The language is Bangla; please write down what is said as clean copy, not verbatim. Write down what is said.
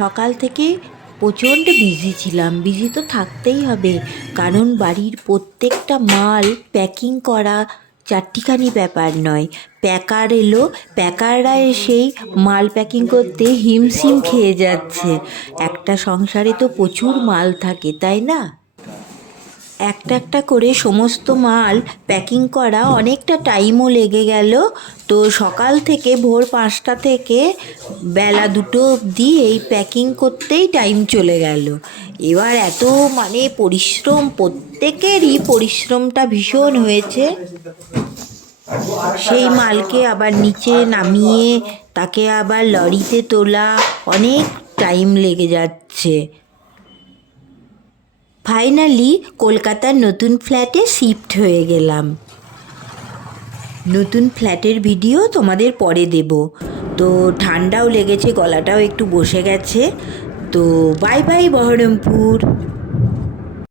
সকাল থেকে প্রচণ্ড বিজি ছিলাম। বিজি তো থাকতেই হবে, কারণ বাড়ির প্রত্যেকটা মাল প্যাকিং করা চারটিখানি ব্যাপার নয়। প্যাকার এলো, প্যাকাররা এসেই মাল প্যাকিং করতে হিমশিম খেয়ে যাচ্ছে। একটা সংসারে তো প্রচুর মাল থাকে, তাই না? একটা একটা করে সমস্ত মাল প্যাকিং করা অনেকটা টাইমও লেগে গেল। তো সকাল থেকে ভোর 5টা থেকে বেলা 2টো অবধি এই প্যাকিং করতেই টাইম চলে গেল। এবার এত পরিশ্রম, প্রত্যেকেরই পরিশ্রমটা ভীষণ হয়েছে। সেই মালকে আবার নিচে নামিয়ে তাকে আবার লরিতে তোলা, অনেক টাইম লেগে যাচ্ছে। ফাইনালি কলকাতার নতুন ফ্ল্যাটে শিফট হয়ে গেলাম। নতুন ফ্ল্যাটের ভিডিও তোমাদের পরে দেব। তো ঠান্ডাও লেগেছে, গলাটাও একটু বসে গেছে। তো বাই বাই বহরমপুর।